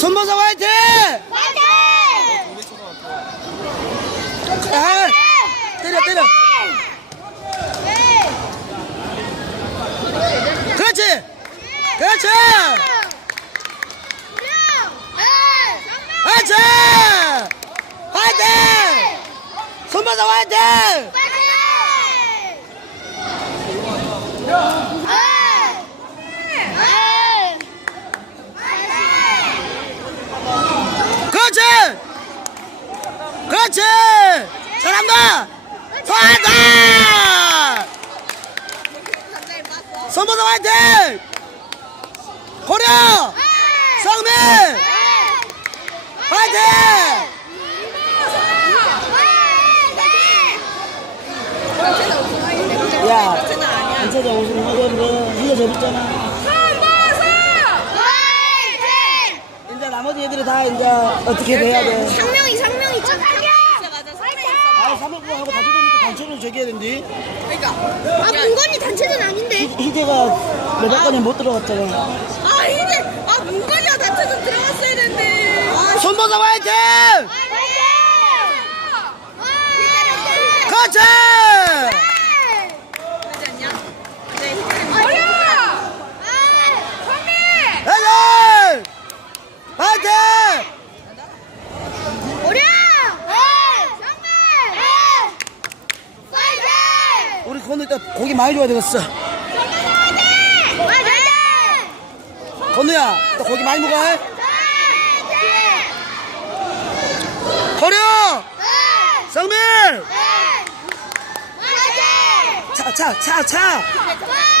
松棒子，快点！快点！来！提着，提着！来！来！来！来！来！来！来！来！来！来！来！来！来！来！来！来！来！来！来！ 사람다좋아다 선보사 화이팅 고려 네! 성민 네! 화이팅, 네! 화이팅! 네! 야 아, 진짜 너 오신 학원도 이거 재밌잖아 선보사 화이팅 이제 나머지 애들이 다 이제 어떻게 돼야 돼그 사먹고 뭐 하고 가져가니까 단체로 제기해야 된대. 그러니까. 아, 문관이 단체는 아닌데. 희대가 몇 번에 아. 못 들어갔잖아. 아, 희대. 아, 문관이야 단체는 들어갔어야 된데손 벗어봐야 돼! 우리 건우 이따 고기 많이 줘야 되겠어. 건우야, 너 고기 많이 먹어. 네. 건우야. 성민. 차차차 네. 차. 차, 차, 차.